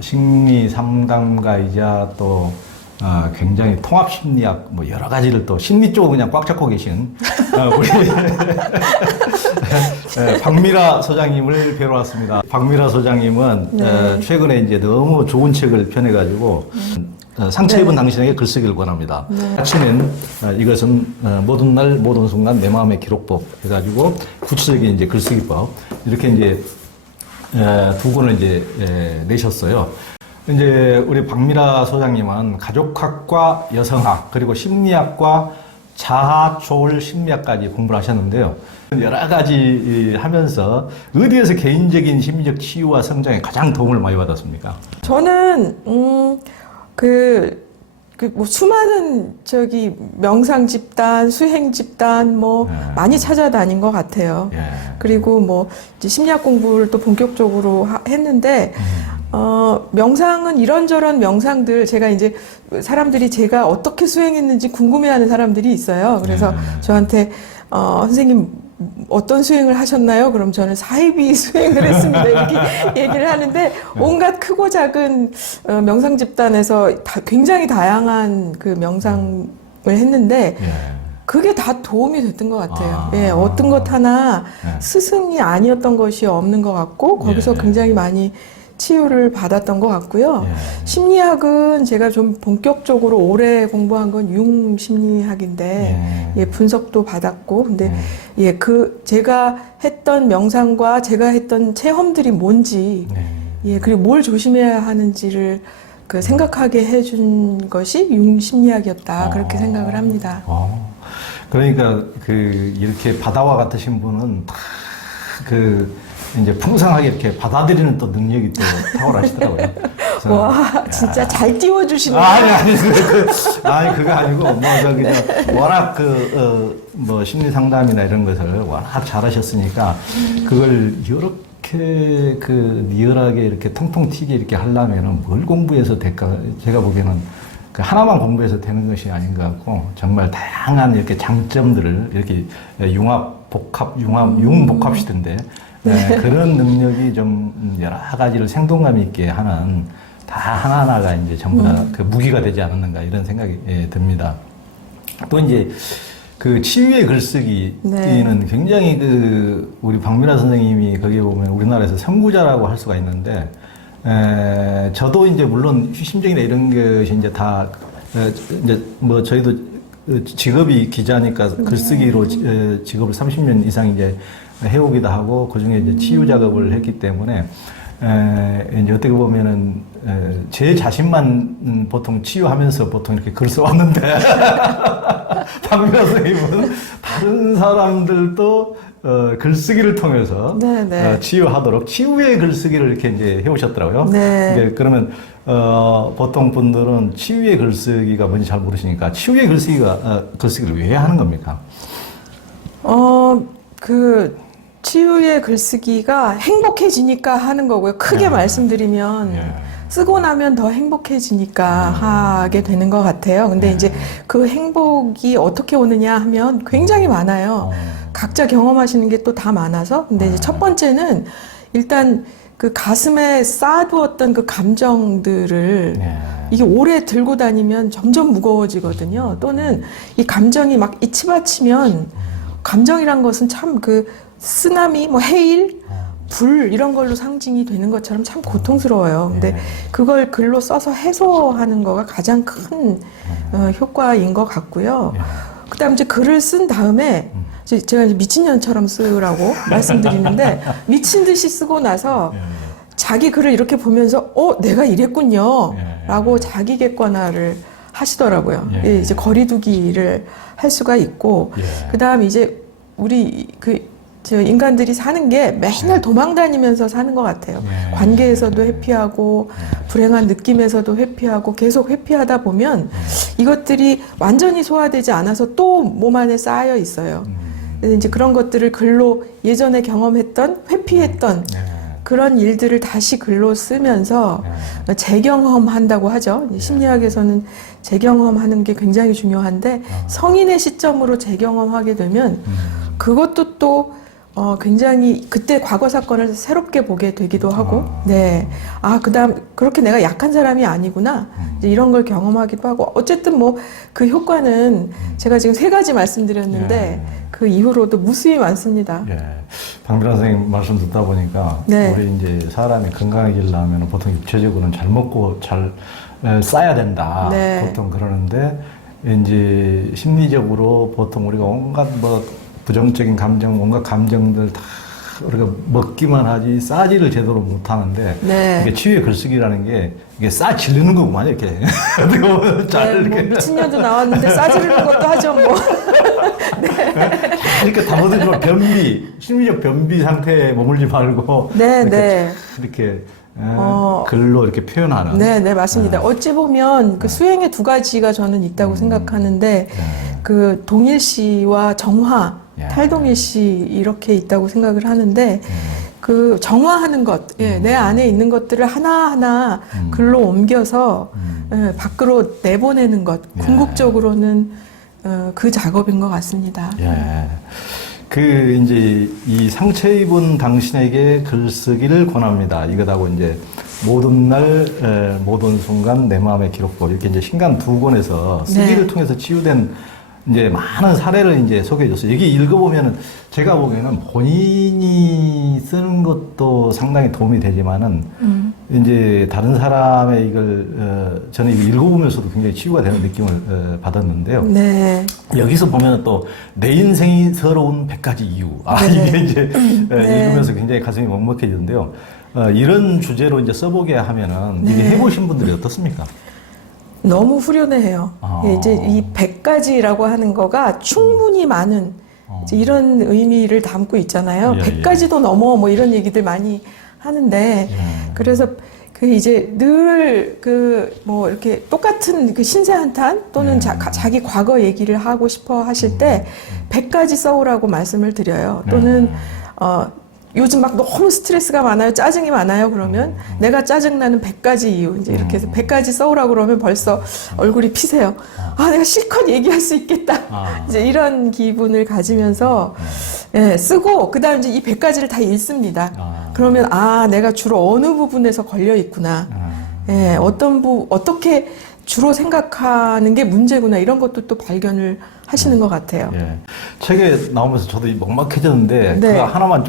심리 상담가이자 또 굉장히 통합 심리학 뭐 여러 가지를 또 심리 쪽으로 그냥 꽉 잡고 계신 우리 박미라 소장님을 뵈러 왔습니다. 박미라 소장님은 네. 최근에 이제 너무 좋은 책을 펴내가지고 상처 입은 당신에게 글쓰기를 권합니다. 아침엔 이것은 모든 날 모든 순간 내 마음의 기록법 해가지고 구체적인 이제 글쓰기법 이렇게 이제 두 권을 이제 내셨어요. 이제 우리 박미라 소장님은 가족학과 여성학 그리고 심리학과 자아조월 심리학까지 공부를 하셨는데요. 여러 가지 하면서 어디에서 개인적인 심리적 치유와 성장에 가장 도움을 많이 받았습니까? 저는 뭐 수많은 명상 집단, 수행 집단 뭐 많이 찾아다닌 것 같아요. 그리고 뭐 이제 심리학 공부를 또 본격적으로 했는데 명상은 이런저런 명상들 제가 이제 사람들이 제가 어떻게 수행했는지 궁금해하는 사람들이 있어요. 그래서 저한테 선생님 어떤 수행을 하셨나요? 그럼 저는 사이비 수행을 했습니다. 이렇게 얘기를 하는데 온갖 크고 작은 명상 집단에서 굉장히 다양한 그 명상을 했는데 그게 다 도움이 됐던 것 같아요. 어떤 것 하나 스승이 아니었던 것이 없는 것 같고 거기서 굉장히 많이 치유를 받았던 것 같고요. 심리학은 제가 좀 본격적으로 오래 공부한 건 융 심리학인데 분석도 받았고 근데 제가 했던 명상과 제가 했던 체험들이 뭔지 그리고 뭘 조심해야 하는지를 생각하게 해준 것이 융 심리학이었다 그렇게 생각을 합니다. 그러니까 이렇게 바다와 같으신 분은 다 이제 풍성하게 이렇게 받아들이는 또 능력이 또 탁월하시더라고요. 와, 진짜 잘 띄워주시네요. 아니, 그거 아니고, 워낙 뭐 심리 상담이나 이런 것을 워낙 잘하셨으니까, 그걸 이렇게 리얼하게 이렇게 통통 튀게 이렇게 하려면은 뭘 공부해서 될까? 제가 보기에는 하나만 공부해서 되는 것이 아닌 것 같고, 정말 다양한 이렇게 장점들을 이렇게 융복합 시대인데, 그런 능력이 좀 여러 가지를 생동감 있게 하는 다 하나하나가 이제 전부 다 무기가 되지 않았는가 이런 생각이 듭니다. 또 이제 치유의 글쓰기는 굉장히 우리 박미라 선생님이 거기에 보면 우리나라에서 선구자라고 할 수가 있는데, 저도 이제 물론 심정이나 이런 것이 이제 다, 이제 뭐 저희도 직업이 기자니까 글쓰기로 직업을 30년 이상 이제 해오기도 하고 그중에 이제 치유 작업을 했기 때문에 이제 어떻게 보면은 제 자신만 보통 치유하면서 보통 이렇게 글 써왔는데 박미라 선생님은 다른 사람들도 글쓰기를 통해서 치유하도록 치유의 글쓰기를 이렇게 이제 해오셨더라고요. 그러면 보통 분들은 치유의 글쓰기가 뭔지 잘 모르시니까 치유의 글쓰기를 왜 하는 겁니까? 치유의 글쓰기가 행복해지니까 하는 거고요. 크게 말씀드리면 쓰고 나면 더 행복해지니까 하게 되는 것 같아요. 근데 이제 그 행복이 어떻게 오느냐 하면 굉장히 많아요. 각자 경험하시는 게 또 다 많아서. 근데 이제 첫 번째는 일단 가슴에 쌓아두었던 감정들을 이게 오래 들고 다니면 점점 무거워지거든요. 또는 이 감정이 막 치받치면 감정이란 것은 참 쓰나미, 뭐 해일, 불 이런 걸로 상징이 되는 것처럼 참 고통스러워요. 근데 그걸 글로 써서 해소하는 거가 가장 큰 효과인 것 같고요. 그다음 이제 글을 쓴 다음에 제가 이제 미친년처럼 쓰라고 말씀드리는데 미친 듯이 쓰고 나서 자기 글을 이렇게 보면서 내가 이랬군요 라고 자기 객관화를 하시더라고요. 이제 거리두기를 할 수가 있고 그다음 이제 우리 인간들이 사는 게 맨날 도망다니면서 사는 것 같아요. 관계에서도 회피하고 불행한 느낌에서도 회피하고 계속 회피하다 보면 이것들이 완전히 소화되지 않아서 또 몸 안에 쌓여 있어요. 그래서 이제 그런 것들을 글로 예전에 경험했던 회피했던 그런 일들을 다시 글로 쓰면서 재경험한다고 하죠. 심리학에서는 재경험하는 게 굉장히 중요한데 성인의 시점으로 재경험하게 되면 그것도 또 굉장히 그때 과거 사건을 새롭게 보게 되기도 하고, 네. 그다음, 그렇게 내가 약한 사람이 아니구나. 이제 이런 걸 경험하기도 하고, 어쨌든 뭐, 그 효과는 제가 지금 3가지 말씀드렸는데, 예. 그 이후로도 무수히 많습니다. 예. 박미란 선생님 말씀 듣다 보니까, 네. 우리 이제 사람이 건강해지려면 보통 육체적으로는 잘 먹고 잘 싸야 된다. 네. 보통 그러는데, 이제 심리적으로 보통 우리가 온갖 뭐 부정적인 감정, 온갖 감정들 다 우리가 먹기만 하지 싸지를 제대로 못 하는데 네. 이게 치유의 글쓰기라는 게 이게 싸 지르는 거구만 이렇게. 어떻게 보면 잘 네, 뭐 이렇게 미친년도 나왔는데 싸지르는 것도 하죠, 뭐. 이렇게 담아두지만 변비, 심리적 변비 상태에 머물지 말고 네, 이렇게, 네. 이렇게 글로 이렇게 표현하는. 네, 네, 맞습니다. 어찌 보면 그 수행의 2가지가 저는 있다고 생각하는데, 그 동일시와 정화, 예. 탈동일시 이렇게 있다고 생각을 하는데, 그 정화하는 것, 예, 내 안에 있는 것들을 하나하나 글로 옮겨서 예, 밖으로 내보내는 것, 예. 궁극적으로는 그 작업인 것 같습니다. 예. 그 이제 이 상처 입은 당신에게 글쓰기를 권합니다. 이것하고 이제 모든 날 모든 순간 내 마음의 기록簿 이렇게 이제 신간 2권에서 쓰기를 네. 통해서 치유된 이제 많은 사례를 이제 소개해 줬어요. 여기 읽어보면은 제가 보기에는 본인이 쓰는 것도 상당히 도움이 되지만은 이제 다른 사람의 이걸 저는 이거 읽어보면서도 굉장히 치유가 되는 느낌을 받았는데요. 네. 여기서 보면 또 내 인생이 서러운 100가지 이유. 네. 이게 이제 네. 읽으면서 굉장히 가슴이 먹먹해지는데요. 이런 주제로 이제 써보게 하면은 이게 네. 해보신 분들이 어떻습니까? 너무 후련해요. 예, 이제 이 100가지라고 하는 거가 충분히 많은 이제 이런 의미를 담고 있잖아요. 예, 100가지도 넘어 뭐 이런 얘기들 많이 하는데 그래서 그 이제 늘 그 뭐 이렇게 똑같은 그 신세한탄 또는 자기 과거 얘기를 하고 싶어 하실 때 100가지 써오라고 말씀을 드려요. 또는 요즘 막 너무 스트레스가 많아요. 짜증이 많아요. 그러면 내가 짜증나는 100가지 이유. 이제 이렇게 해서 100가지 써오라고 그러면 벌써 얼굴이 피세요. 내가 실컷 얘기할 수 있겠다. 이제 이런 기분을 가지면서 예, 쓰고 그다음 이제 이 100가지를 다 읽습니다. 그러면 내가 주로 어느 부분에서 걸려 있구나. 예, 어떻게 주로 생각하는 게 문제구나. 이런 것도 또 발견을 하시는 것 같아요. 예. 책에 나오면서 저도 먹먹해졌는데 네. 그거 하나만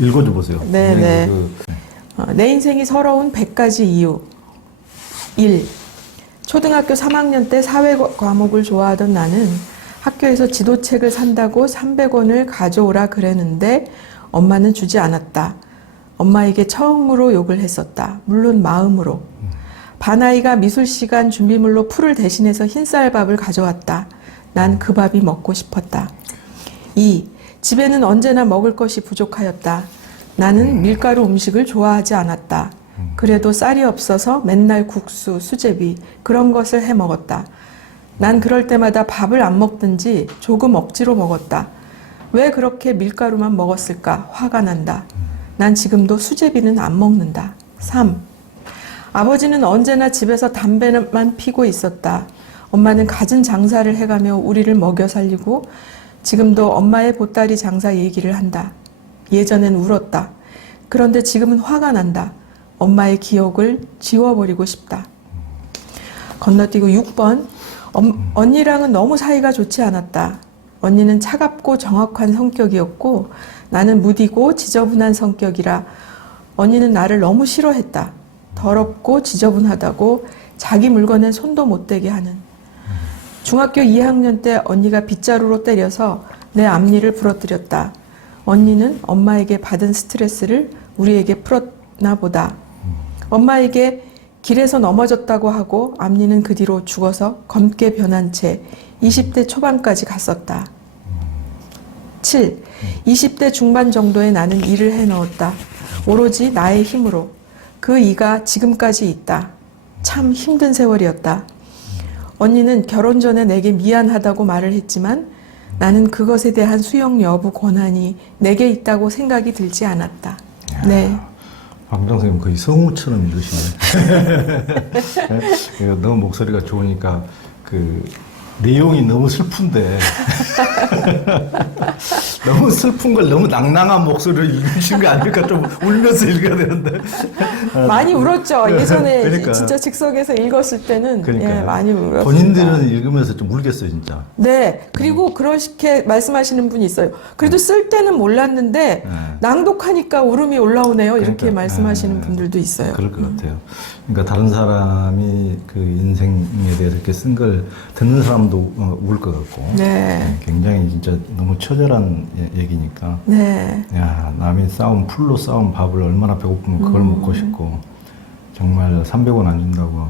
읽어줘 보세요. 네, 네. 내 인생이 서러운 100가지 이유. 1. 초등학교 3학년 때 사회 과목을 좋아하던 나는 학교에서 지도책을 산다고 300원을 가져오라 그랬는데 엄마는 주지 않았다. 엄마에게 처음으로 욕을 했었다. 물론 마음으로. 반아이가 미술 시간 준비물로 풀을 대신해서 흰쌀밥을 가져왔다. 난 그 밥이 먹고 싶었다. 2. 집에는 언제나 먹을 것이 부족하였다. 나는 밀가루 음식을 좋아하지 않았다. 그래도 쌀이 없어서 맨날 국수, 수제비 그런 것을 해 먹었다. 난 그럴 때마다 밥을 안 먹든지 조금 억지로 먹었다. 왜 그렇게 밀가루만 먹었을까? 화가 난다. 난 지금도 수제비는 안 먹는다. 3. 아버지는 언제나 집에서 담배만 피고 있었다. 엄마는 갖은 장사를 해가며 우리를 먹여 살리고 지금도 엄마의 보따리 장사 얘기를 한다. 예전엔 울었다. 그런데 지금은 화가 난다. 엄마의 기억을 지워버리고 싶다. 건너뛰고 6번. 언니랑은 너무 사이가 좋지 않았다. 언니는 차갑고 정확한 성격이었고 나는 무디고 지저분한 성격이라 언니는 나를 너무 싫어했다. 더럽고 지저분하다고 자기 물건엔 손도 못 대게 하는. 중학교 2학년 때 언니가 빗자루로 때려서 내 앞니를 부러뜨렸다. 언니는 엄마에게 받은 스트레스를 우리에게 풀었나 보다. 엄마에게 길에서 넘어졌다고 하고 앞니는 그 뒤로 죽어서 검게 변한 채 20대 초반까지 갔었다. 7. 20대 중반 정도에 나는 일을 해넣었다. 오로지 나의 힘으로. 그 이가 지금까지 있다. 참 힘든 세월이었다. 언니는 결혼 전에 내게 미안하다고 말을 했지만 나는 그것에 대한 수용 여부 권한이 내게 있다고 생각이 들지 않았다. 네. 박미란 선생님 거의 성우처럼 읽으시네. 너무 목소리가 좋으니까 내용이 너무 슬픈데 너무 슬픈 걸 너무 낭낭한 목소리로 읽으신 거 아닐까? 좀 울면서 읽어야 되는데 많이 울었죠. 예전에 그러니까. 진짜 즉석에서 읽었을 때는 그러니까. 예, 많이 울었습니다. 본인들은 읽으면서 좀 울겠어요, 진짜. 네. 그리고 그렇게 말씀하시는 분이 있어요. 그래도 쓸 때는 몰랐는데 네. 낭독하니까 울음이 올라오네요. 이렇게 그러니까. 말씀하시는 네. 분들도 있어요. 그럴 것 같아요. 그러니까 다른 사람이 그 인생에 대해서 이렇게 쓴 걸 듣는 사람도 울 것 같고. 네. 굉장히 진짜 너무 처절한 얘기니까. 네. 야, 남이 싸운 풀로 싸운 밥을 얼마나 배고프면 그걸 먹고 싶고. 정말 300원 안 준다고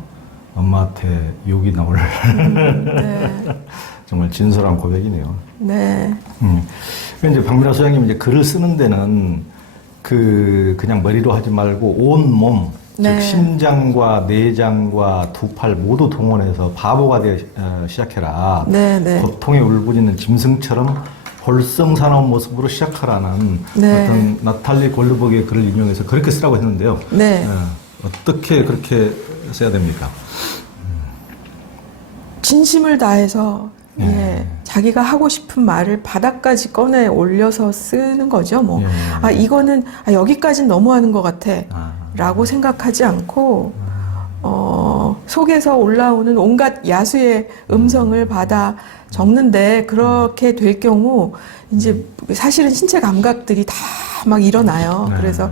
엄마한테 욕이 나올. 네. 정말 진솔한 고백이네요. 네. 그러니까 이제 박미라 소장님 이제 글을 쓰는 데는 그냥 머리로 하지 말고 온 몸, 네. 즉 심장과 내장과 두 팔 모두 동원해서 바보가 되어 시작해라. 네, 네. 고통에 울부짖는 짐승처럼 볼썽사나운 모습으로 시작하라는 네. 어떤 나탈리 골드버그의 글을 인용해서 그렇게 쓰라고 했는데요. 네. 어떻게 그렇게 써야 됩니까? 진심을 다해서 네. 예, 자기가 하고 싶은 말을 바닥까지 꺼내 올려서 쓰는 거죠. 뭐, 예. 아, 이거는 여기까지는 너무하는 것 같아. 아. 라고 생각하지 않고, 속에서 올라오는 온갖 야수의 음성을 받아 적는데, 그렇게 될 경우, 이제 사실은 신체 감각들이 다 막 일어나요. 네. 그래서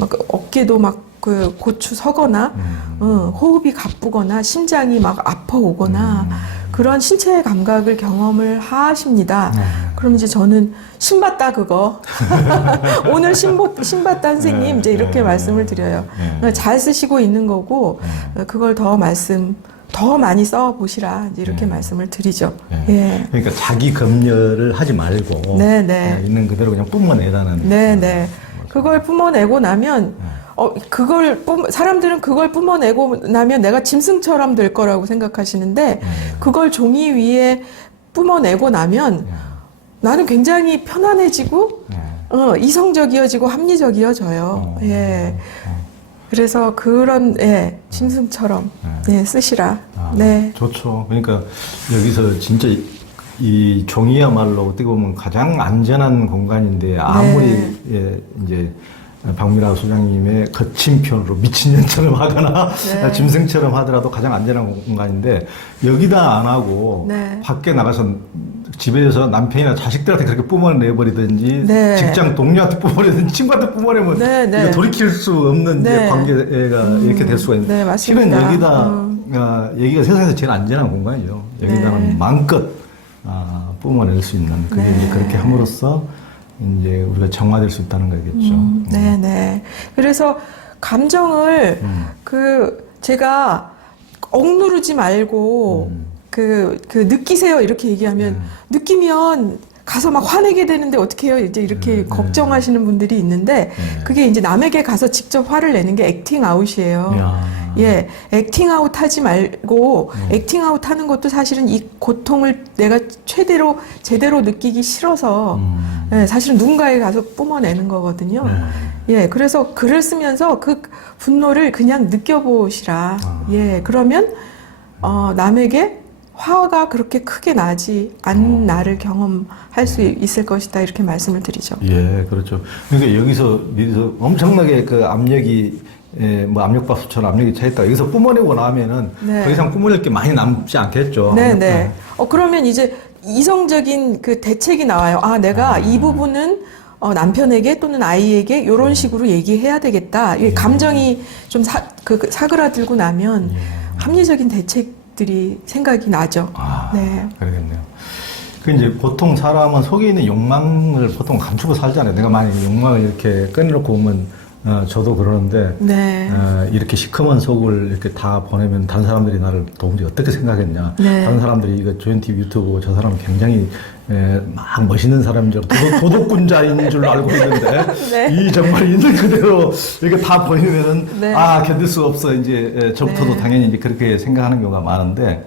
막 어깨도 막 그 고추 서거나, 호흡이 가쁘거나, 심장이 막 아파오거나, 그런 신체 감각을 경험을 하십니다. 네. 그럼 이제 저는 신봤다 그거. 오늘 신봤다 선생님 이제 이렇게 말씀을 드려요. 잘 쓰시고 있는 거고 그걸 더 많이 써 보시라 이제 이렇게 말씀을 드리죠. 예. 그러니까 자기 검열을 하지 말고 네, 네. 있는 그대로 그냥 뿜어내라는. 네, 네. 그걸 뿜어내고 나면 사람들은 그걸 뿜어내고 나면 내가 짐승처럼 될 거라고 생각하시는데 그걸 종이 위에 뿜어내고 나면 나는 굉장히 편안해지고 이성적이어지고 합리적이어져요. 예. 그래서 그런 짐승처럼 쓰시라. 네. 좋죠. 그러니까 여기서 진짜 이 종이야말로 어떻게 보면 가장 안전한 공간인데 아무리 이제 박미라 소장님의 거친 표현으로 미친년처럼 하거나 짐승처럼 하더라도 가장 안전한 공간인데 여기다 안 하고 밖에 나가서 집에서 남편이나 자식들한테 그렇게 뿜어내버리든지 직장 동료한테 뿜어내든지 친구한테 뿜어내면 이거 돌이킬 수 없는 이제 관계가 이렇게 될 수가 있는데 실은 여기다 여기가 세상에서 제일 안전한 공간이죠. 여기다는 마음껏 뿜어낼 수 있는 그게 이제 그렇게 함으로써 이제 우리가 정화될 수 있다는 거겠죠. 네네. 그래서 감정을 제가 억누르지 말고 느끼세요 이렇게 얘기하면 느끼면 가서 막 화내게 되는데 어떻게 해요? 이제 이렇게 걱정하시는 분들이 있는데 그게 이제 남에게 가서 직접 화를 내는 게 액팅 아웃이에요. 예, 액팅 아웃 하지 말고 액팅 아웃 하는 것도 사실은 이 고통을 내가 제대로 느끼기 싫어서 사실은 누군가에 가서 뿜어내는 거거든요. 예, 그래서 글을 쓰면서 그 분노를 그냥 느껴보시라. 예, 그러면 남에게 화가 그렇게 크게 나지 않는 나를 경험할 수 있을 것이다 이렇게 말씀을 드리죠. 예, 그렇죠. 그러니까 여기서 엄청나게 그 압력이 뭐 압력밥솥처럼 압력이 차있다. 여기서 뿜어내고 나면은 더 이상 뿜어낼 게 많이 남지 않겠죠. 네네. 그러면 이제 이성적인 그 대책이 나와요. 아, 내가 이 부분은 남편에게 또는 아이에게 이런 식으로 얘기해야 되겠다. 이 감정이 좀 사그라들고 나면 합리적인 대책들이 생각이 나죠. 네. 그러겠네요. 그 이제 보통 사람은 속에 있는 욕망을 보통 감추고 살잖아요. 내가 만약에 욕망을 이렇게 꺼내놓고 오면 저도 그러는데 이렇게 시커먼 속을 이렇게 다 보내면 다른 사람들이 나를 도무지 어떻게 생각했냐. 다른 사람들이 이거 조연TV 유튜브 저 사람 굉장히 막 멋있는 사람인 줄 도덕군자인 줄 알고 있는데 이 정말 있는 그대로 이렇게 다 보이면은 견딜 수 없어. 이제 저부터도 당연히 이제 그렇게 생각하는 경우가 많은데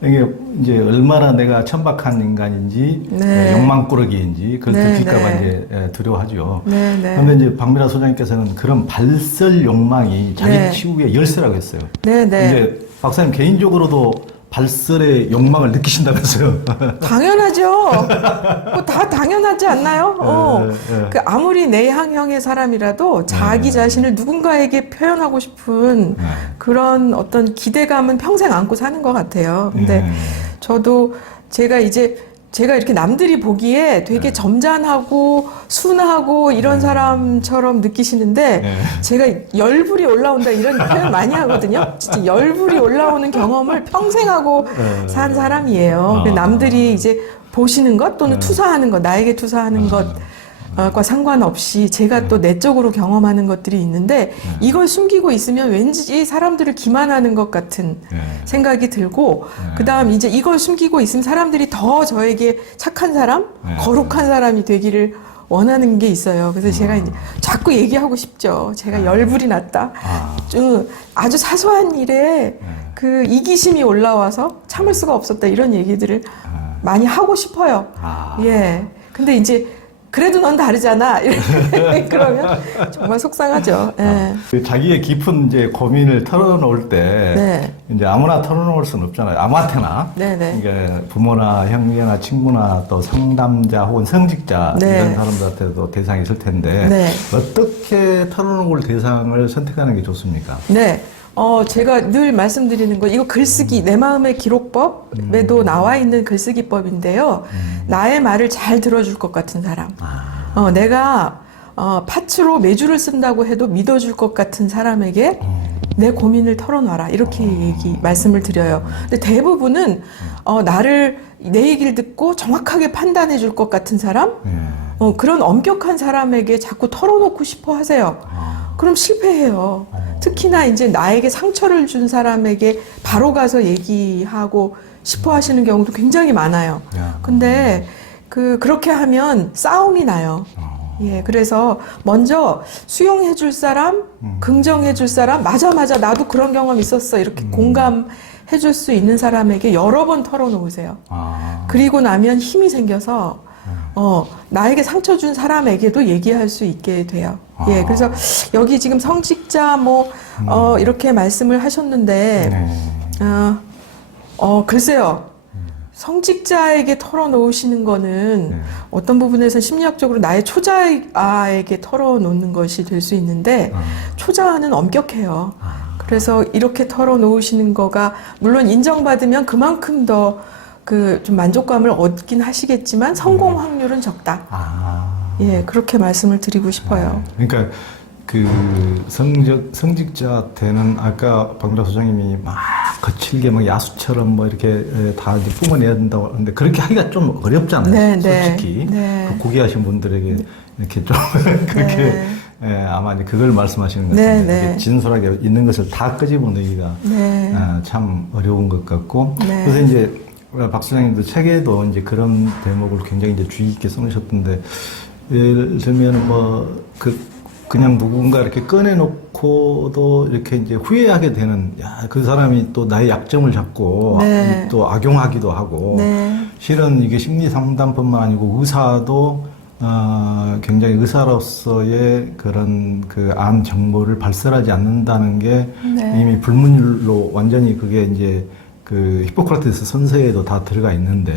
이게 이제 얼마나 내가 천박한 인간인지 욕망꾸러기인지 그걸 들킬까봐 이제 두려워하죠. 그런데 이제 박미라 소장님께서는 그런 발설 욕망이 자기 치유의 열쇠라고 했어요. 이제 박사님 개인적으로도 발설의 욕망을 느끼신다면서요? 당연하죠. 다 당연하지 않나요? 그 아무리 내향형의 사람이라도 자기 자신을 누군가에게 표현하고 싶은 그런 어떤 기대감은 평생 안고 사는 것 같아요. 근데 저도 제가 이렇게 남들이 보기에 되게 점잖하고 순하고 이런 사람처럼 느끼시는데 제가 열불이 올라온다 이런 표현 많이 하거든요. 진짜 열불이 올라오는 경험을 평생 하고 산 사람이에요. 남들이 이제 보시는 것 또는 투사하는 것, 나에게 투사하는 것과 상관없이 제가 또 내적으로 경험하는 것들이 있는데 이걸 숨기고 있으면 왠지 사람들을 기만하는 것 같은 생각이 들고 그다음 이제 이걸 숨기고 있으면 사람들이 더 저에게 착한 사람, 거룩한 사람이 되기를 원하는 게 있어요. 그래서 제가 이제 자꾸 얘기하고 싶죠. 제가 열불이 났다. 아주 사소한 일에 그 이기심이 올라와서 참을 수가 없었다. 이런 얘기들을 많이 하고 싶어요. 예. 근데 이제 그래도 넌 다르잖아. 그러면 정말 속상하죠. 예. 자기의 깊은 이제 고민을 털어놓을 때 이제 아무나 털어놓을 수는 없잖아요. 아무한테나. 그러니까 부모나 형제나 친구나 또 상담자 혹은 성직자 이런 사람들한테도 대상이 있을 텐데 어떻게 털어놓을 대상을 선택하는 게 좋습니까? 제가 늘 말씀드리는 거, 이거 글쓰기, 내 마음의 기록법에도 나와 있는 글쓰기법인데요. 나의 말을 잘 들어줄 것 같은 사람. 내가, 파츠로 매주를 쓴다고 해도 믿어줄 것 같은 사람에게 내 고민을 털어놔라. 이렇게 말씀을 드려요. 근데 대부분은, 내 얘기를 듣고 정확하게 판단해 줄 것 같은 사람? 그런 엄격한 사람에게 자꾸 털어놓고 싶어 하세요. 그럼 실패해요. 특히나 이제 나에게 상처를 준 사람에게 바로 가서 얘기하고 싶어 하시는 경우도 굉장히 많아요. 근데 그렇게 하면 싸움이 나요. 예, 그래서 먼저 수용해 줄 사람, 긍정해 줄 사람, 맞아, 나도 그런 경험 있었어. 이렇게 공감해 줄 수 있는 사람에게 여러 번 털어놓으세요. 그리고 나면 힘이 생겨서 나에게 상처 준 사람에게도 얘기할 수 있게 돼요. 예, 그래서 여기 지금 성직자 이렇게 말씀을 하셨는데, 글쎄요. 성직자에게 털어놓으시는 거는 어떤 부분에서 심리학적으로 나의 초자아에게 털어놓는 것이 될 수 있는데, 초자아는 엄격해요. 그래서 이렇게 털어놓으시는 거가, 물론 인정받으면 그만큼 더 좀 만족감을 얻긴 하시겠지만 성공 확률은 적다. 예, 그렇게 말씀을 드리고 싶어요. 그러니까 성직자한테는 아까 박미라 소장님이 막 거칠게 막 야수처럼 뭐 이렇게 다 이제 뿜어내야 된다고 하는데 그렇게 하기가 좀 어렵잖아요. 솔직히. 그 고귀하신 분들에게 이렇게 좀 그렇게 아마 이제 그걸 말씀하시는 것 같은데 진솔하게 있는 것을 다 끄집어내기가 참 어려운 것 같고 그래서 이제 박 소장님도 책에도 이제 그런 대목을 굉장히 이제 주의 깊게 써놓으셨던데 예를 들면 그냥 누군가 이렇게 꺼내놓고도 이렇게 이제 후회하게 되는 그 사람이 또 나의 약점을 잡고 또 악용하기도 하고 실은 이게 심리 상담뿐만 아니고 의사도 굉장히 의사로서의 그런 암 정보를 발설하지 않는다는 게 이미 불문율로 완전히 그게 이제 히포크라테스 선서에도 다 들어가 있는데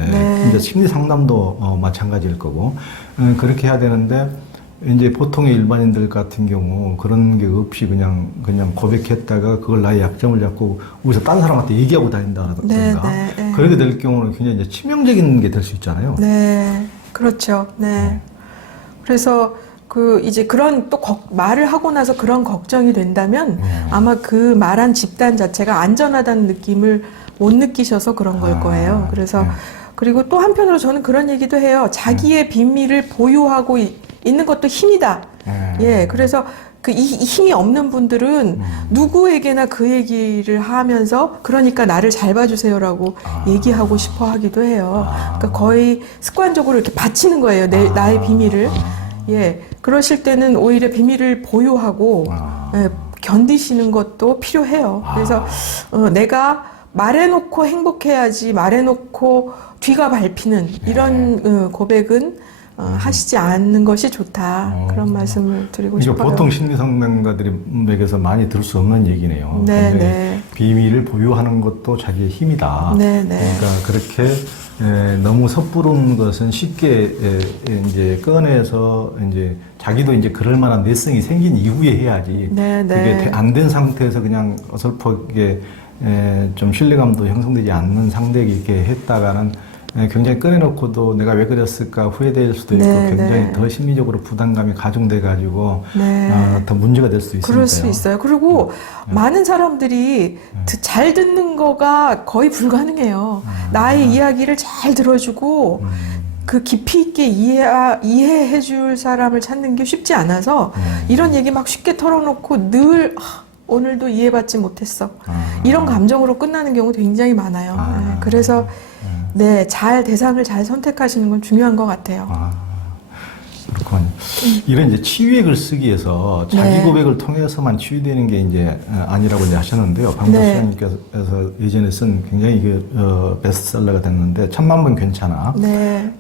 이제 심리 상담도 마찬가지일 거고 그렇게 해야 되는데 이제 보통의 일반인들 같은 경우 그런 게 없이 그냥 고백했다가 그걸 나의 약점을 잡고 우리서 다른 사람한테 얘기하고 다닌다든가 그렇게 될 경우는 굉장히 이제 치명적인 게 될 수 있잖아요. 그렇죠. 그래서 이제 그런 또 말을 하고 나서 그런 걱정이 된다면 아마 그 말한 집단 자체가 안전하다는 느낌을 못 느끼셔서 그런 걸 거예요. 그래서 그리고 또 한편으로 저는 그런 얘기도 해요. 자기의 비밀을 보유하고 있는 것도 힘이다. 예, 그래서 이 힘이 없는 분들은 누구에게나 그 얘기를 하면서 그러니까 나를 잘 봐주세요라고 얘기하고 싶어 하기도 해요. 그러니까 거의 습관적으로 이렇게 바치는 거예요. 나의 비밀을. 예, 그러실 때는 오히려 비밀을 보유하고 견디시는 것도 필요해요. 그래서 내가 말해놓고 행복해야지 말해놓고 뒤가 밟히는 이런 고백은 하시지 않는 것이 좋다. 그런 말씀을 드리고 이게 싶어요. 보통 심리상담가들에게서 많이 들을 수 없는 얘기네요. 네, 굉장히 네. 비밀을 보유하는 것도 자기의 힘이다. 네, 네. 그러니까 그렇게 너무 섣부른 것은 쉽게 이제 꺼내서 이제 자기도 이제 그럴 만한 내성이 생긴 이후에 해야지. 네, 네. 그게 안 된 상태에서 그냥 어설프게 좀 신뢰감도 형성되지 않는 상대에게 이렇게 했다가는 굉장히 꺼내놓고도 내가 왜 그랬을까 후회될 수도 있고 네, 굉장히 네. 더 심리적으로 부담감이 가중돼가지고 네. 더 문제가 될 수 있으니까요. 그럴 수 있어요. 그리고 많은 사람들이 잘 듣는 거가 거의 불가능해요. 나의 이야기를 잘 들어주고 그 깊이 있게 이해해 줄 사람을 찾는 게 쉽지 않아서 이런 얘기 막 쉽게 털어놓고 늘 오늘도 이해받지 못했어. 이런 감정으로 끝나는 경우 굉장히 많아요. 네, 그래서 네, 대상을 잘 선택하시는 건 중요한 것 같아요. 그렇군요. 이런 이제 치유의 글쓰기에서 자기 네. 고백을 통해서만 치유되는 게 이제 아니라고 이제 하셨는데요. 방독수님께서 예전에 쓴 굉장히 베스트셀러가 됐는데 1000만 번 괜찮아. 네.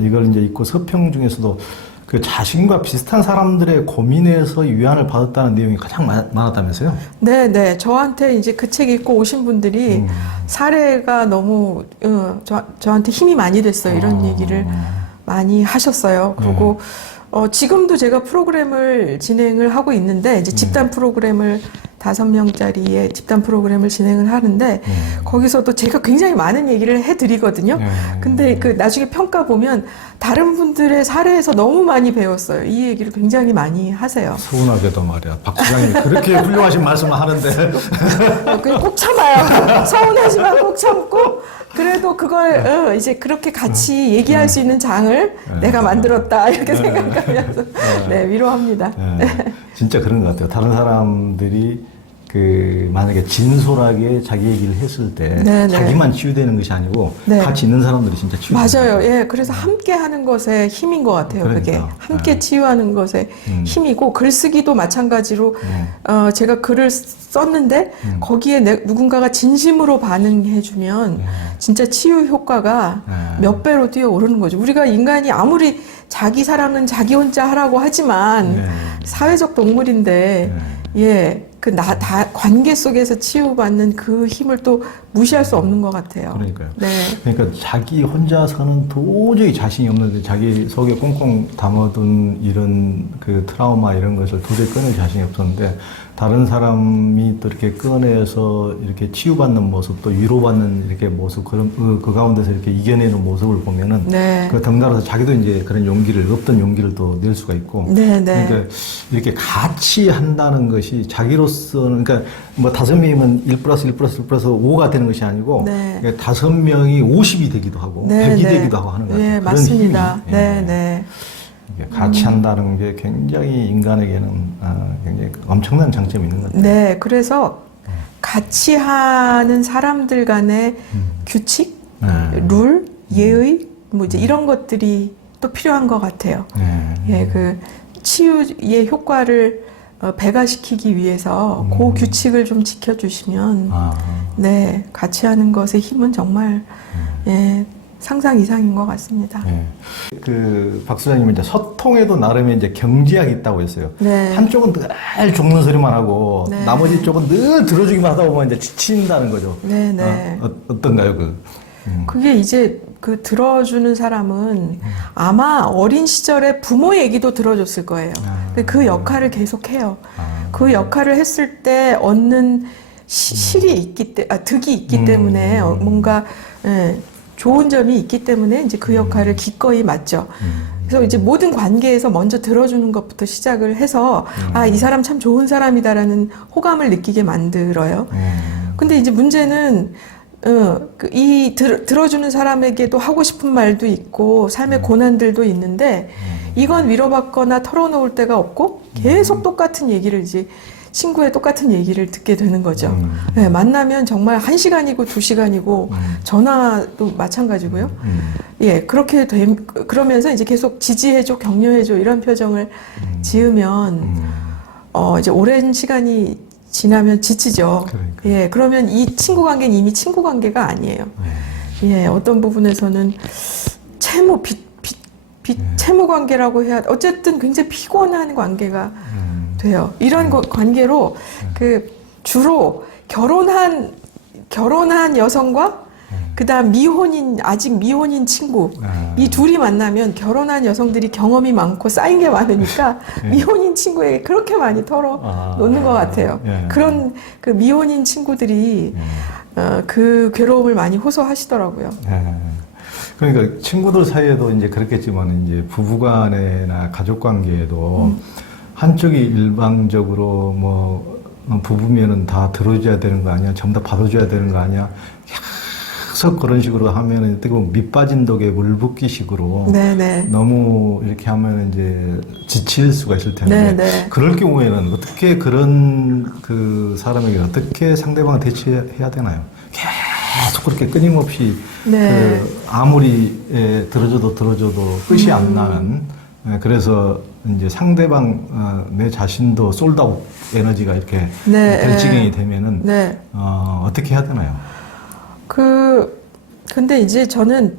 이걸 이제 읽고 서평 중에서도 그 자신과 비슷한 사람들의 고민에서 위안을 받았다는 내용이 가장 많았다면서요? 네, 네. 저한테 이제 그 책 읽고 오신 분들이 사례가 너무 저한테 힘이 많이 됐어요. 이런 얘기를 많이 하셨어요. 그리고 지금도 제가 프로그램을 진행을 하고 있는데 이제 집단 프로그램을 5명짜리의 집단 프로그램을 진행을 하는데 거기서도 제가 굉장히 많은 얘기를 해드리거든요. 근데 그 나중에 평가 보면 다른 분들의 사례에서 너무 많이 배웠어요. 이 얘기를 굉장히 많이 하세요. 서운하게도 말이야. 박 부장님이 그렇게 훌륭하신 말씀을 하는데. 그냥 꼭 참아요. 서운하지만 꼭 참고 그래도 그걸 이제 그렇게 같이 얘기할 수 있는 장을 내가 만들었다 이렇게 생각하면서 네, 위로합니다. 진짜 그런 것 같아요. 다른 사람들이 만약에 진솔하게 자기 얘기를 했을 때 네, 네. 자기만 치유되는 것이 아니고 네. 같이 있는 사람들이 진짜 치유되는 맞아요. 거예요. 예, 그래서 함께 하는 것의 힘인 것 같아요. 그게 그러니까. 함께 치유하는 것의 힘이고 글쓰기도 마찬가지로 제가 글을 썼는데 거기에 누군가가 진심으로 반응해주면 진짜 치유 효과가 몇 배로 뛰어오르는 거죠. 우리가 인간이 아무리 자기 사랑은 자기 혼자 하라고 하지만 사회적 동물인데 예, 관계 속에서 치유받는 그 힘을 또 무시할 수 없는 것 같아요. 그러니까요. 네. 그러니까 자기 혼자서는 도저히 자신이 없는데 자기 속에 꽁꽁 담아둔 이런 그 트라우마 이런 것을 도저히 꺼낼 자신이 없었는데 다른 사람이 또 이렇게 꺼내서 이렇게 치유받는 모습 또 위로받는 이렇게 모습 그 가운데서 이렇게 이겨내는 모습을 보면은 네. 그 덩달아서 자기도 이제 그런 용기를 없던 용기를 또 낼 수가 있고 네, 네. 그러니까 이렇게 같이 한다는 것이 자기로서는 그러니까 뭐 5명이면 1+1+1+5가 되는 것이 아니고 네. 그러니까 5명이 50이 되기도 하고 네, 100이 네. 되기도 하고 하는 거예요. 예, 그런 맞습니다. 힘이, 네, 네. 이게 같이 한다는 게 굉장히 인간에게는 굉장히 엄청난 장점이 있는 것 같아요. 네, 그래서 같이 하는 사람들 간의 규칙, 룰, 예의, 뭐 이제 이런 것들이 또 필요한 것 같아요. 예, 그 치유의 효과를 배가시키기 위해서 그 규칙을 좀 지켜주시면, 네, 같이 하는 것의 힘은 정말, 예, 상상 이상인 것 같습니다. 그 박 소장님은 이제 소통에도 나름의 이제 경지학이 있다고 했어요. 네. 한쪽은 늘 죽는 소리만 하고 네. 나머지 쪽은 늘 들어주기만 하다 보면 이제 지친다는 거죠. 네, 네. 어떤가요, 그게 이제 그 들어주는 사람은 아마 어린 시절에 부모 얘기도 들어줬을 거예요. 그 역할을 계속 해요. 그 역할을 했을 때 얻는 실이 있기 득이 있기 때문에 뭔가 좋은 점이 있기 때문에 이제 그 역할을 기꺼이 맡죠. 그래서 이제 모든 관계에서 먼저 들어주는 것부터 시작을 해서 이 사람 참 좋은 사람이다라는 호감을 느끼게 만들어요. 근데 이제 문제는 들어주는 사람에게도 하고 싶은 말도 있고 삶의 고난들도 있는데 이건 위로받거나 털어놓을 데가 없고 계속 똑같은 얘기를 이제 친구의 똑같은 얘기를 듣게 되는 거죠. 네, 만나면 정말 1시간이고 2시간이고 전화도 마찬가지고요. 예, 그러면서 이제 계속 지지해줘, 격려해줘 이런 표정을 지으면 이제 오랜 시간이 지나면 지치죠. 그러니까. 예, 그러면 이 친구 관계는 이미 친구 관계가 아니에요. 예, 어떤 부분에서는 채무 채무 관계라고 해야 어쨌든 굉장히 피곤한 관계가 돼요. 이런 관계로 그 주로 결혼한 여성과 그다음 아직 미혼인 친구 이 둘이 만나면 결혼한 여성들이 경험이 많고 쌓인 게 많으니까 미혼인 친구에게 그렇게 많이 털어놓는 것 같아요. 그런 그 미혼인 친구들이 그 괴로움을 많이 호소하시더라고요. 그러니까 친구들 사이에도 이제 그렇겠지만 이제 부부간이나 가족 관계에도 한쪽이 일방적으로 뭐 부부면은 다 들어줘야 되는 거 아니야? 전부 다 받아줘야 되는 거 아니야? 계속 그런 식으로 하면은 어떻게 보면 밑 빠진 독에 물 붓기식으로 네네. 너무 이렇게 하면 이제 지칠 수가 있을 텐데 네네. 그럴 경우에는 어떻게 그런 그 사람에게 어떻게 상대방을 대처해야 되나요? 계속 그렇게 끊임없이 네. 그 아무리 들어줘도 끝이 안 나는 그래서 이제 상대방 내 자신도 솔드아웃 에너지가 이렇게 네. 될 지경이 되면은 네. 어떻게 해야 되나요? 근데 이제 저는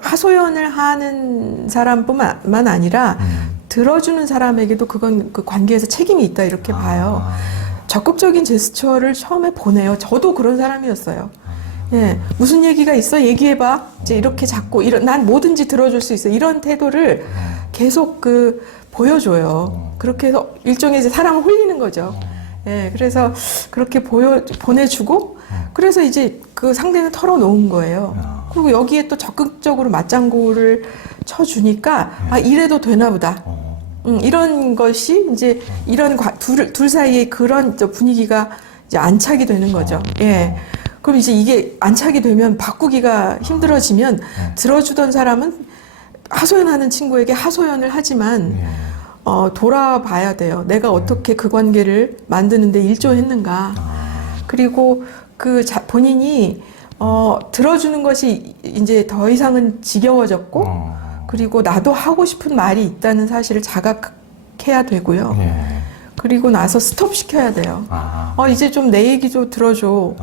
하소연을 하는 사람뿐만 아니라 들어주는 사람에게도 그건 그 관계에서 책임이 있다 이렇게 봐요. 적극적인 제스처를 처음에 보내요. 저도 그런 사람이었어요. 예, 무슨 얘기가 있어? 얘기해봐. 이제 이렇게 자꾸 난 뭐든지 들어줄 수 있어. 이런 태도를 계속 보여줘요. 그렇게 해서 일종의 이제 사람을 홀리는 거죠. 예, 그래서 그렇게 보내주고, 그래서 이제 그 상대는 털어놓은 거예요. 그리고 여기에 또 적극적으로 맞장구를 쳐주니까, 이래도 되나 보다. 이런 것이 이제 이런 둘 사이에 그런 분위기가 이제 안착이 되는 거죠. 예. 그럼 이제 이게 안착이 되면 바꾸기가 힘들어지면 들어주던 사람은 하소연하는 친구에게 하소연을 하지만 돌아봐야 돼요. 내가 어떻게 그 관계를 만드는데 일조했는가. 그리고 본인이 들어주는 것이 이제 더 이상은 지겨워졌고 그리고 나도 하고 싶은 말이 있다는 사실을 자각해야 되고요. 그리고 나서 스톱 시켜야 돼요. 이제 좀 내 얘기 좀 들어줘.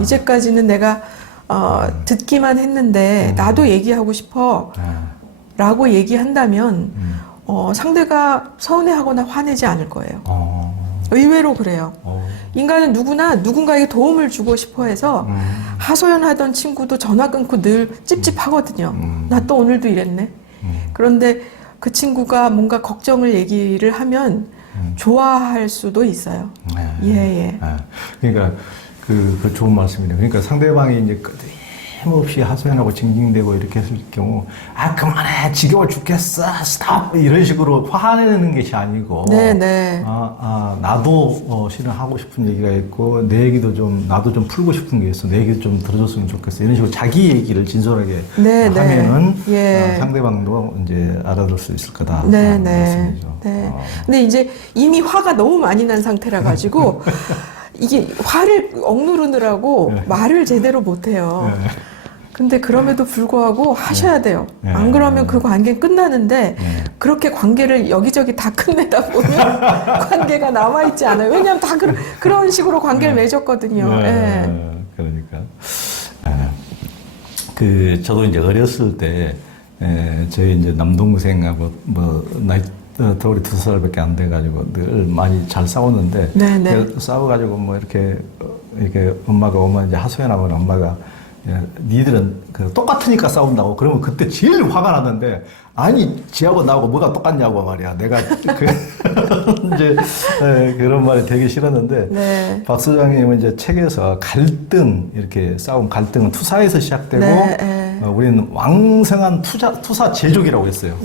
이제까지는 내가 듣기만 했는데 나도 얘기하고 싶어 라고 얘기한다면 상대가 서운해하거나 화내지 않을 거예요. 의외로 그래요. 인간은 누구나 누군가에게 도움을 주고 싶어 해서 하소연하던 친구도 전화 끊고 늘 찝찝하거든요. 나 또 오늘도 이랬네. 그런데 그 친구가 뭔가 걱정을 얘기를 하면 좋아할 수도 있어요. 예. 그러니까 그 좋은 말씀이네요. 그러니까 상대방이 이제 힘없이 하소연하고 징징대고 이렇게 했을 경우 그만해 지겨워 죽겠어 스탑 이런 식으로 화내는 것이 아니고 네네. 나도 실은 하고 싶은 얘기가 있고 내 얘기도 나도 좀 풀고 싶은 게 있어 내 얘기도 좀 들어줬으면 좋겠어 이런 식으로 자기 얘기를 진솔하게 하면은 상대방도 이제 알아들 수 있을 거다. 네네. 네. 근데 이제 이미 화가 너무 많이 난 상태라 가지고 이게 화를 억누르느라고 말을 제대로 못해요. 근데 그럼에도 불구하고 하셔야 돼요. 안 그러면 그 관계는 끝나는데 그렇게 관계를 여기저기 다 끝내다 보면 관계가 남아있지 않아요. 왜냐하면 다 그런 식으로 관계를 맺었거든요. 그러니까. 저도 이제 어렸을 때 저희 이제 남동생하고 나이 겨울이 2살밖에 안 돼가지고 늘 많이 잘 싸웠는데 싸워가지고 뭐 이렇게 엄마가 오면 이제 하소연하면 엄마가 니들은 똑같으니까 싸운다고 그러면 그때 제일 화가 났는데 아니 지하고 나하고 뭐가 똑같냐고 말이야 내가 이제 그런 말이 되게 싫었는데 박 소장님은 이제 책에서 이렇게 싸움 갈등은 투사에서 시작되고 우리는 왕성한 투사 제조기라고 했어요.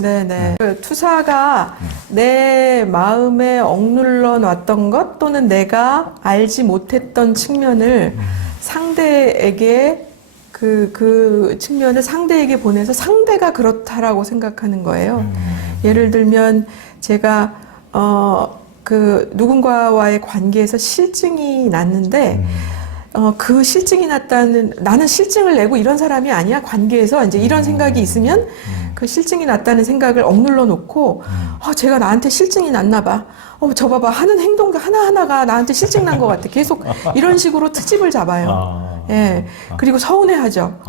그 투사가 내 마음에 억눌러 놨던 것 또는 내가 알지 못했던 측면을 상대에게 그 측면을 상대에게 보내서 상대가 그렇다라고 생각하는 거예요. 예를 들면 제가 누군가와의 관계에서 실증이 났는데 그 실증이 나는 실증을 내고 이런 사람이 아니야. 관계에서 이제 이런 생각이 있으면 그 실증이 났다는 생각을 억눌러 놓고 제가 나한테 실증이 났나 봐. 저 봐봐. 하는 행동 하나하나가 나한테 실증 난 것 같아. 계속 이런 식으로 트집을 잡아요. 그리고 서운해하죠.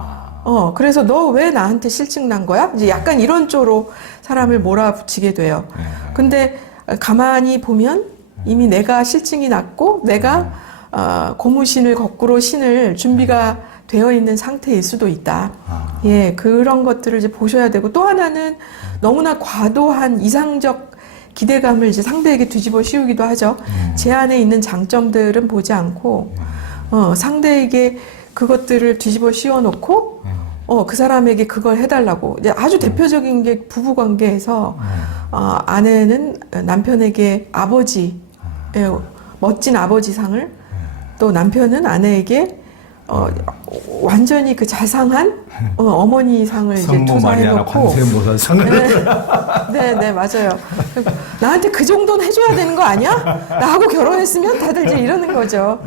그래서 너 왜 나한테 실증 난 거야? 이제 약간 이런 쪽으로 사람을 몰아붙이게 돼요. 근데 가만히 보면 이미 내가 실증이 났고 내가 고무신을 거꾸로 신을 준비가 되어 있는 상태일 수도 있다. 예, 그런 것들을 이제 보셔야 되고 또 하나는 너무나 과도한 이상적 기대감을 이제 상대에게 뒤집어 씌우기도 하죠. 제 안에 있는 장점들은 보지 않고 상대에게 그것들을 뒤집어 씌워놓고 그 사람에게 그걸 해달라고. 이제 아주 대표적인 게 부부 관계에서 아내는 남편에게 아버지, 멋진 아버지상을 또 남편은 아내에게 완전히 그 자상한 어머니상을 이제 성모 마리아나 투사해놓고 관세음보살상을 네, 맞아요. 그러니까 나한테 그 정도는 해줘야 되는 거 아니야? 나하고 결혼했으면 다들 이제 이러는 거죠.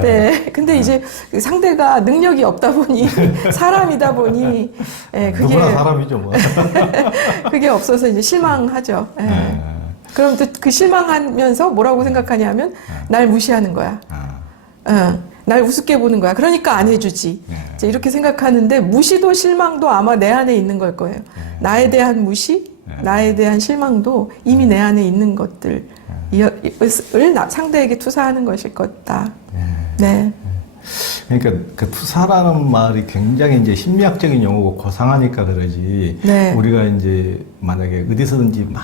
네. 근데 이제 상대가 능력이 없다 보니, 사람이다 보니, 그게. 누구나 사람이죠, 뭐. 그게 없어서 이제 실망하죠. 그럼 또 그 실망하면서 뭐라고 생각하냐면, 날 무시하는 거야. 날 우습게 보는 거야. 그러니까 안 해주지. 이제 이렇게 생각하는데, 무시도 실망도 아마 내 안에 있는 걸 거예요. 나에 대한 무시, 나에 대한 실망도 이미 내 안에 있는 것들. 을 상대에게 투사하는 것일 것이다. 네. 그러니까 그 투사라는 말이 굉장히 이제 심리학적인 용어고 고상하니까 그러지. 네. 우리가 이제 만약에 어디서든지 막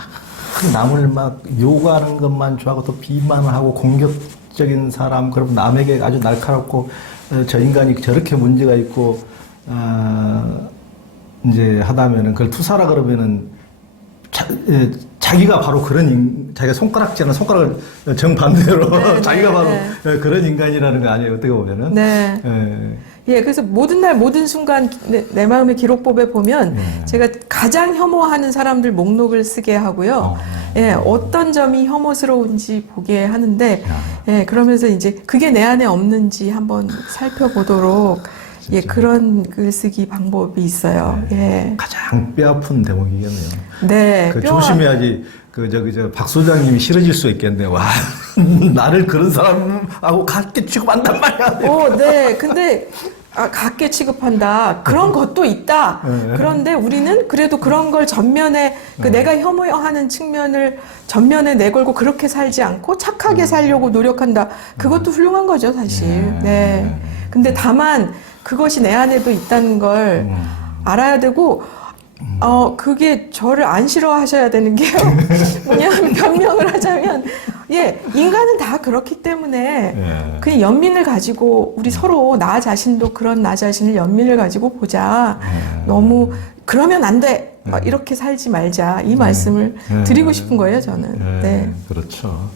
남을 막 욕하는 것만 좋아하고 또 비만을 하고 공격적인 사람, 그럼 남에게 아주 날카롭고 저 인간이 저렇게 문제가 있고 이제 하다면은 그걸 투사라 그러면은 자기가 바로 자기가 손가락질하는 손가락을 정반대로 자기가 바로 그런 인간이라는 거 아니에요, 어떻게 보면은. 네. 예, 그래서 모든 날 모든 순간 내 마음의 기록법에 보면 제가 가장 혐오하는 사람들 목록을 쓰게 하고요. 예, 어떤 점이 혐오스러운지 보게 하는데, 예, 그러면서 이제 그게 내 안에 없는지 한번 살펴보도록, 예, 그런 글쓰기 방법이 있어요. 예. 가장 뼈아픈 대목이겠네요. 네. 조심해야지. 박 소장님이 싫어질 수 있겠네. 와, 나를 그런 사람하고 같게 취급한단 말이야. 네. 근데, 같게 취급한다. 그런 것도 있다. 그런데 우리는 그래도 그런 걸 전면에, 내가 혐오하는 측면을 전면에 내걸고 그렇게 살지 않고 착하게 살려고 노력한다. 그것도 훌륭한 거죠, 사실. 네. 근데 다만, 그것이 내 안에도 있다는 걸 알아야 되고, 그게 저를 안 싫어하셔야 되는 게요. 뭐냐면 변명을 하자면, 예, 인간은 다 그렇기 때문에 그냥 연민을 가지고 우리 서로 나 자신도 그런 나 자신을 연민을 가지고 보자. 너무 그러면 안 돼. 막 이렇게 살지 말자. 이 말씀을 드리고 싶은 거예요, 저는. 네. 그렇죠.